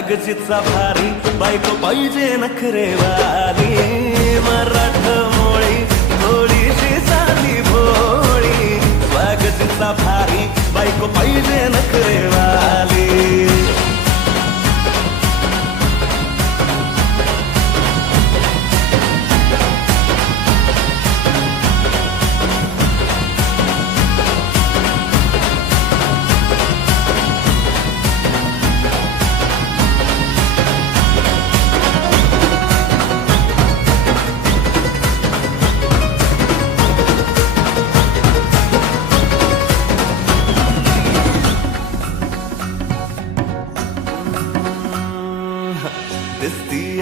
स्वागतीचा भारी बायको पाहिजे नखरेवाली. मराठमोळी थोडीशी साधी भोळी. स्वागतीचा भारी बायको पाहिजे नखरे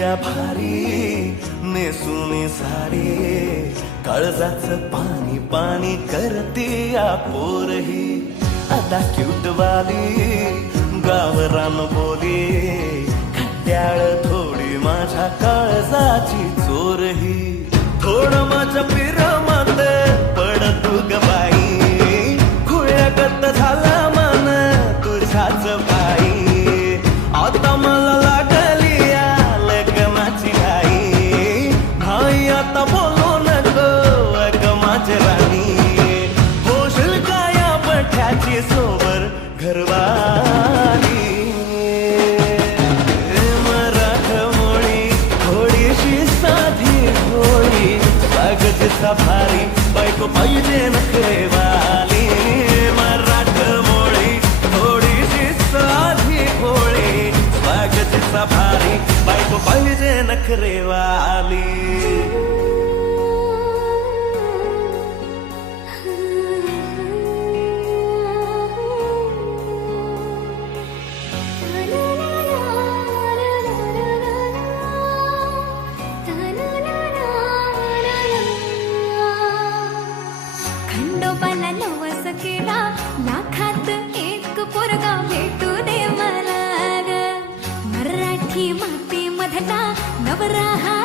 दिसतीया भारी नेसुनी साडी काळजाच पाणी पाणी करतीया पोरही. आता क्यूट वाली गावरान बोली खट्याळ थोडी माझ्या काळजाची चोरही. थोडं माझ्या पिरव स्वागतीचा भारी बायको पाहिजे नखरेवाली मराठमोळी थोडीशी साधी भोळी स्वागतीचा भारी बायको पाहिजे नखरेवाली दे मला ग मराठी माती मधला नवरा हा